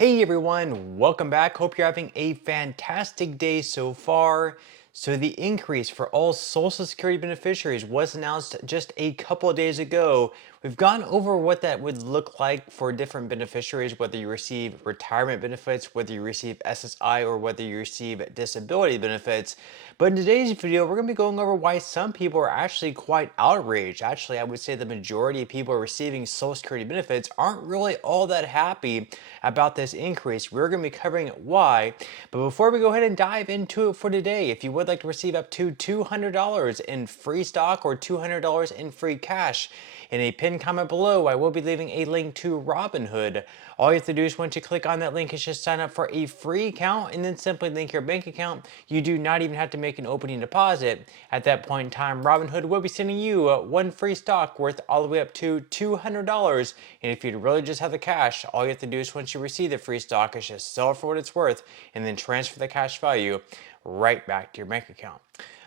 Hey everyone, welcome back. Hope you're having a fantastic day so far. So the increase for all Social Security beneficiaries was announced just a couple of days ago. We've gone over what that would look like for different beneficiaries, whether you receive retirement benefits, whether you receive SSI, or whether you receive disability benefits. But in today's video, we're going to be going over why some people are actually quite outraged. Actually, I would say the majority of people receiving Social Security benefits aren't really all that happy about this increase. We're going to be covering why. But before we go ahead and dive into it for today, if you would like to receive up to $200 in free stock or $200 in free cash, in a pinned comment below, I will be leaving a link to Robinhood. All you have to do is once you click on that link is just sign up for a free account and then simply link your bank account. You do not even have to make an opening deposit. At that point in time, Robinhood will be sending you one free stock worth all the way up to $200. And if you really just have the cash, all you have to do is once you receive the free stock is just sell it for what it's worth and then transfer the cash value right back to your bank account.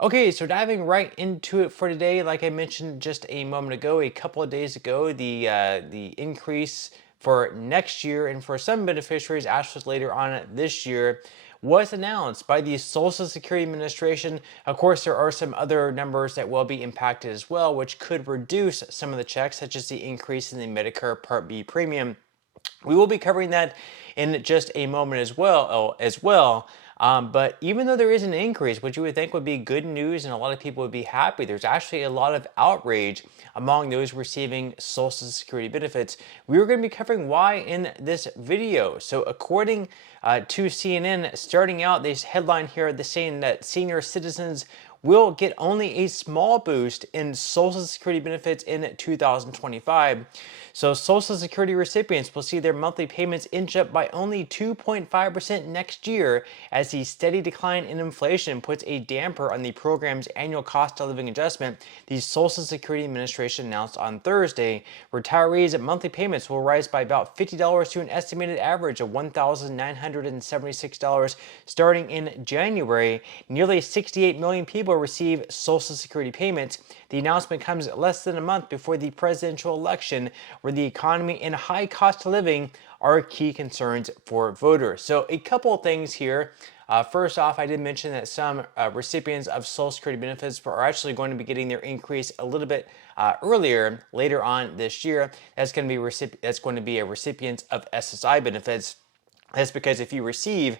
Okay, so diving right into it for today, like I mentioned just a moment ago, a couple of days ago, the increase for next year and for some beneficiaries, actually later on this year, was announced by the Social Security Administration. Of course, there are some other numbers that will be impacted as well, which could reduce some of the checks, such as the increase in the Medicare Part B premium. We will be covering that in just a moment as well. But even though there is an increase, which you would think would be good news and a lot of people would be happy, there's actually a lot of outrage among those receiving Social Security benefits. We are going to be covering why in this video. So according to CNN, starting out this headline here, they're saying that senior citizens will get only a small boost in Social Security benefits in 2025. So Social Security recipients will see their monthly payments inch up by only 2.5% next year as the steady decline in inflation puts a damper on the program's annual cost of living adjustment, the Social Security Administration announced on Thursday. Retirees' monthly payments will rise by about $50 to an estimated average of $1,976 starting in January. Nearly 68 million people receive Social Security payments. The announcement comes less than a month before the presidential election, where the economy and high cost of living are key concerns for voters. So a couple of things here. First off, I did mention that some recipients of Social Security benefits are actually going to be getting their increase a little bit later on this year. That's going to be a recipient of SSI benefits. That's because if you receive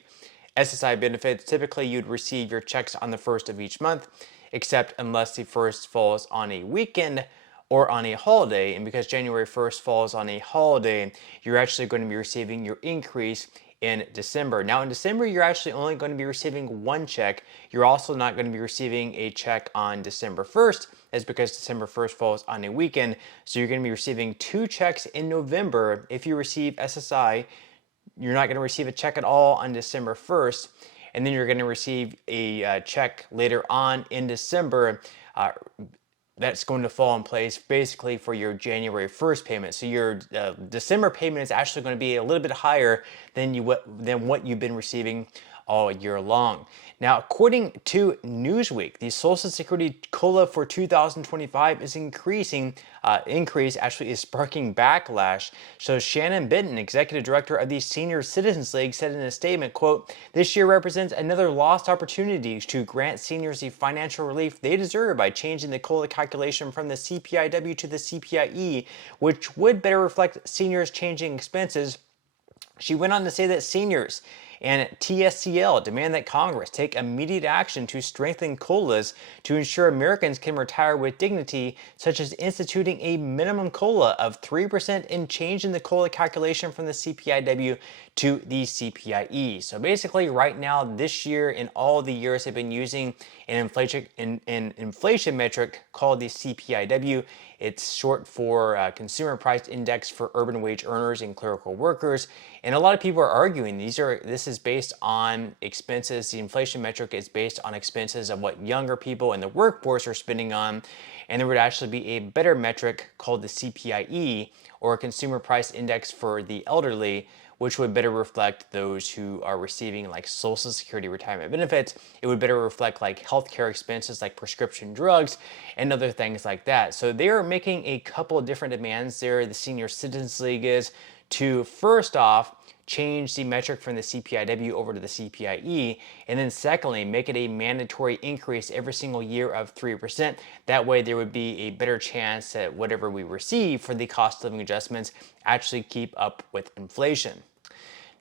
SSI benefits, typically you'd receive your checks on the first of each month, except unless the first falls on a weekend or on a holiday. And because January 1st falls on a holiday, you're actually going to be receiving your increase in December. Now in December, you're actually only going to be receiving one check. You're also not going to be receiving a check on December 1st. That's because December 1st falls on a weekend. So you're going to be receiving two checks in November. If you receive SSI, you're not going to receive a check at all on December 1st. And then you're going to receive a check later on in December. That's going to fall in place basically for your January 1st payment. So your December payment is actually going to be a little bit higher than what you've been receiving all year long. Now, according to Newsweek, the Social Security COLA for 2025 is increase actually is sparking backlash. So Shannon Benton, executive director of the Senior Citizens League, said in a statement, quote, "This year represents another lost opportunity to grant seniors the financial relief they deserve by changing the COLA calculation from the CPIW to the CPIE, which would better reflect seniors' changing expenses." She went on to say that seniors and TSCL demand that Congress take immediate action to strengthen COLAs to ensure Americans can retire with dignity, such as instituting a minimum COLA of 3% and changing the COLA calculation from the CPIW to the CPIE. So basically right now, this year and all the years have been using an inflation metric called the CPIW. It's short for Consumer Price Index for urban wage earners and clerical workers. And a lot of people are arguing this is based on expenses. The inflation metric is based on expenses of what younger people in the workforce are spending on. And there would actually be a better metric called the CPIE, or Consumer Price Index for the elderly, which would better reflect those who are receiving like Social Security retirement benefits. It would better reflect like healthcare expenses like prescription drugs and other things like that. So they're making a couple of different demands there. The Senior Citizens League is to, first off, change the metric from the CPIW over to the CPIE, and then secondly, make it a mandatory increase every single year of 3%. That way there would be a better chance that whatever we receive for the cost of living adjustments actually keep up with inflation.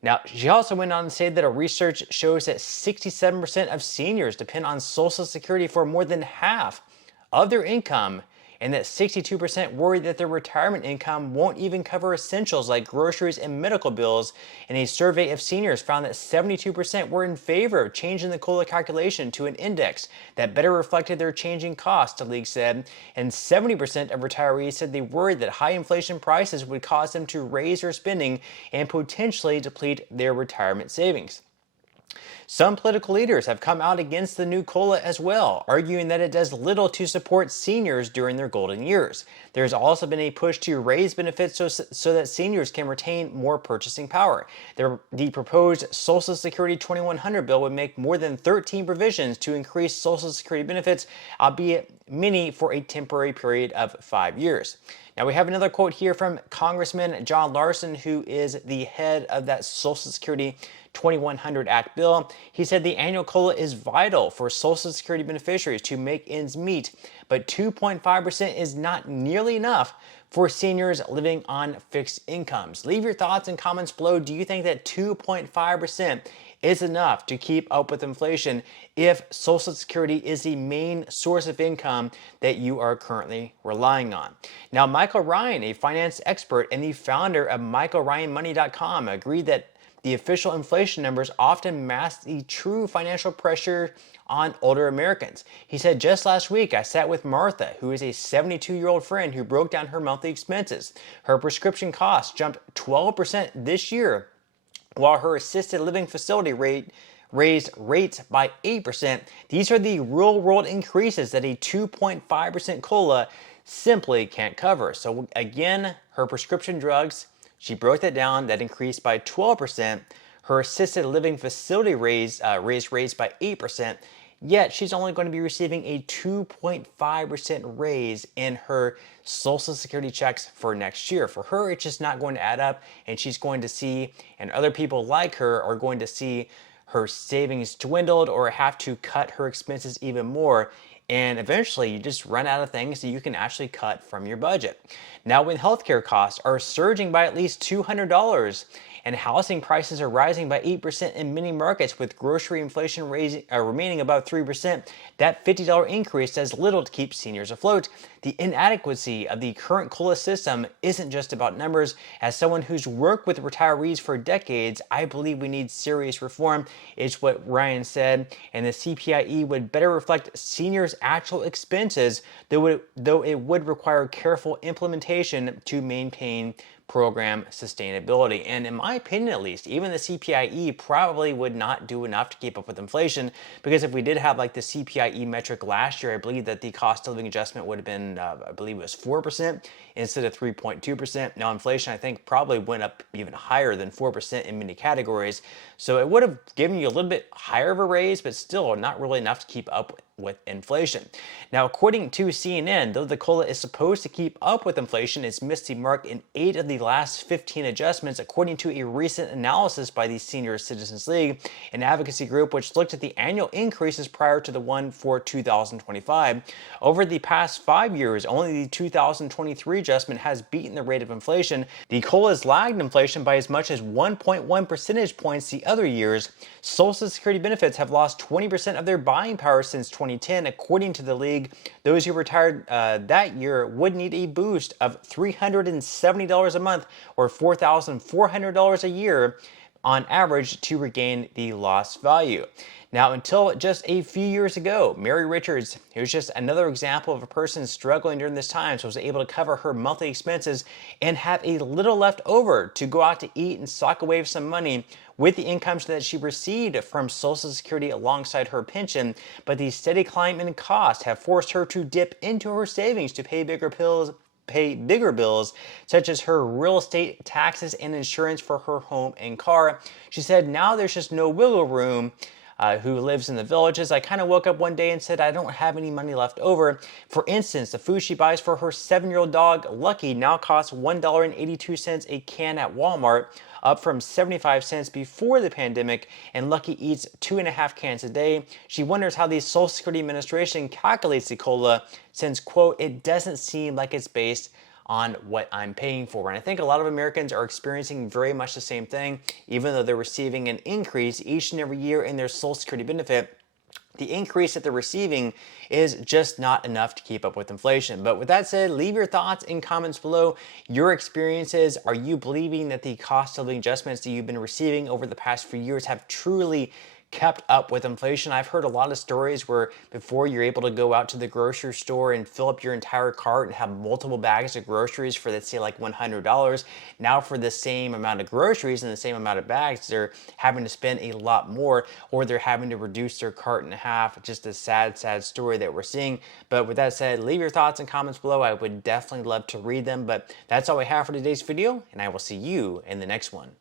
Now, she also went on to say that a research shows that 67% of seniors depend on Social Security for more than half of their income, and that 62% worry that their retirement income won't even cover essentials like groceries and medical bills. And a survey of seniors found that 72% were in favor of changing the COLA calculation to an index that better reflected their changing costs, the league said. And 70% of retirees said they worried that high inflation prices would cause them to raise their spending and potentially deplete their retirement savings. Some political leaders have come out against the new COLA as well, arguing that it does little to support seniors during their golden years. There's also been a push to raise benefits so that seniors can retain more purchasing power. The proposed Social Security 2100 bill would make more than 13 provisions to increase Social Security benefits, albeit many for a temporary period of 5 years. Now we have another quote here from Congressman John Larson, who is the head of that Social Security 2100 Act bill. He said the annual COLA is vital for Social Security beneficiaries to make ends meet, but 2.5% is not nearly enough for seniors living on fixed incomes. Leave your thoughts and comments below. Do you think that 2.5% is enough to keep up with inflation if Social Security is the main source of income that you are currently relying on? Now, Michael Ryan, a finance expert and the founder of MichaelRyanMoney.com, agreed that the official inflation numbers often mask the true financial pressure on older Americans. He said, just last week, I sat with Martha, who is a 72-year-old friend who broke down her monthly expenses. Her prescription costs jumped 12% this year, while her assisted living facility raised rates by 8%. These are the real-world increases that a 2.5% COLA simply can't cover. So again, her prescription drugs, she broke that down, that increased by 12%. Her assisted living facility raised rates by 8%, yet she's only going to be receiving a 2.5% raise in her Social Security checks for next year. For her, it's just not going to add up, and she's going to see, and other people like her are going to see her savings dwindled or have to cut her expenses even more. And eventually you just run out of things that you can actually cut from your budget. Now, when healthcare costs are surging by at least $200 and housing prices are rising by 8% in many markets, with grocery inflation remaining above 3%, that $50 increase does little to keep seniors afloat. The inadequacy of the current COLA system isn't just about numbers. As someone who's worked with retirees for decades, I believe we need serious reform, is what Ryan said, and the CPIE would better reflect seniors' actual expenses, though it would require careful implementation to maintain program sustainability. And in my opinion, at least, even the CPIE probably would not do enough to keep up with inflation, because if we did have like the CPIE metric last year, I believe that the cost of living adjustment would have been, I believe it was 4% instead of 3.2%. Now inflation, I think, probably went up even higher than 4% in many categories. So it would have given you a little bit higher of a raise, but still not really enough to keep up with inflation. Now, according to CNN, though the COLA is supposed to keep up with inflation, it's missed the mark in 8 of the last 15 adjustments, according to a recent analysis by the Senior Citizens League, an advocacy group which looked at the annual increases prior to the one for 2025. Over the past 5 years, only the 2023 adjustment has beaten the rate of inflation. The COLA has lagged inflation by as much as 1.1 percentage points the other years. Social Security benefits have lost 20% of their buying power since 2010. According to the league, those who retired that year would need a boost of $370 a month or $4,400 a year on average to regain the lost value. Now, until just a few years ago, Mary Richards, here's just another example of a person struggling during this time, so was able to cover her monthly expenses and have a little left over to go out to eat and sock away some money with the incomes that she received from Social Security alongside her pension. But the steady climb in costs have forced her to dip into her savings to pay bigger bills, such as her real estate taxes and insurance for her home and car. She said now there's just no wiggle room who lives in the villages. I kind of woke up one day and said, I don't have any money left over. For instance, the food she buys for her 7-year-old dog, Lucky, now costs $1.82 a can at Walmart, up from 75 cents before the pandemic, and Lucky eats 2.5 cans a day. She wonders how the Social Security Administration calculates the COLA since, quote, it doesn't seem like it's based on what I'm paying for. And I think a lot of Americans are experiencing very much the same thing, even though they're receiving an increase each and every year in their Social Security benefit. The increase that they're receiving is just not enough to keep up with inflation. But with that said, leave your thoughts in comments below. Your experiences, are you believing that the cost of living adjustments that you've been receiving over the past few years have truly kept up with inflation? I've heard a lot of stories where before you're able to go out to the grocery store and fill up your entire cart and have multiple bags of groceries for, let's say, like $100. Now for the same amount of groceries and the same amount of bags, they're having to spend a lot more, or they're having to reduce their cart in half. Just a sad, sad story that we're seeing. But with that said, leave your thoughts and comments below. I would definitely love to read them. But that's all I have for today's video, and I will see you in the next one.